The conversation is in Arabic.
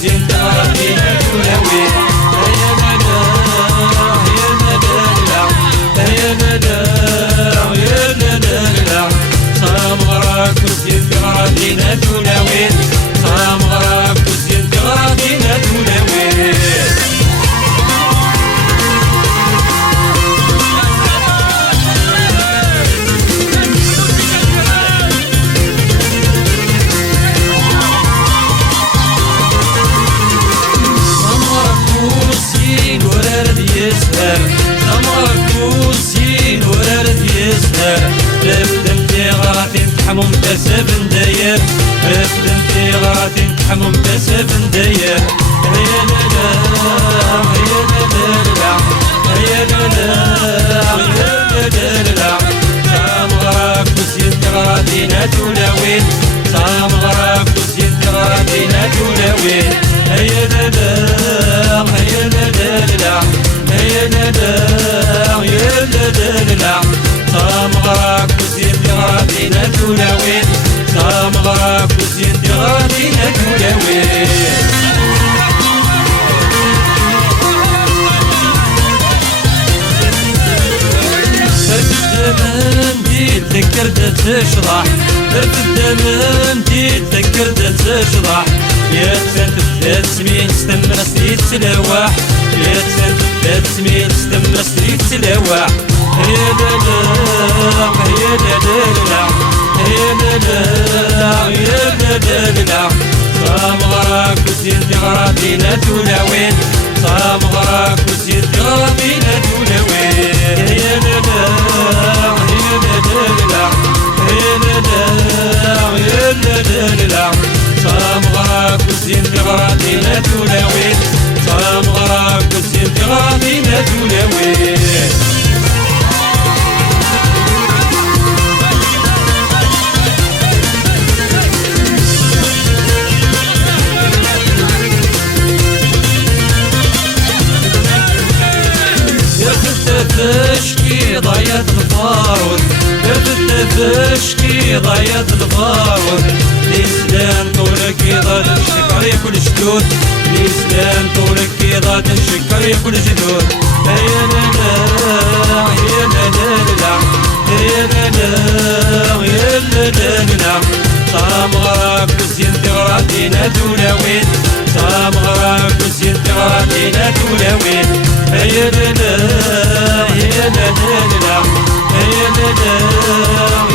كوزين تغادينا تولوي يا لا يا لا يا لا يا لا صامغرا كوزين تغادينا تولوي صامغرا كوزين تغادينا تولوي رفدمتي غراتي تحمم تسبن داير رفدمتي غراتي تحمم تسبن داير يا لا يا لا يا لا يا لا صامغراك وزيد غراتينا تولوين صامغراك وزيد غراتينا تولوين يا لا يا لا يا لا يا لا صامغراك وزيد غادينا تولوين صامغراك وزيد غادينا تولوين الدمن دي تذكرت تشرح درت الدمن دي تذكرت تشرح يا تسنت تسمين استمر سريت سلواح يا تسنت تسمين استمر سريت سلواح يا لا يا لا يا لا يا لا صامغراك وزيد غادينا تولوين صامغراك وزيد غادينا تولوين يا لا يا لا صامغراك وزيد غادينا تولوين صامغراك وزيد غادينا تولوين تشكي ضيعت الفارود درت تشكي ضيعت الفارود الإسلام طولك يضاد الشكر كل جدود الإسلام طولك يضاد الشكر كل جدود يا لا يا لا يا لا يا لا صامغراك وزيد غادينا تولوين صامغراك وزيد غادينا تولوين يا لا يا لا يا لا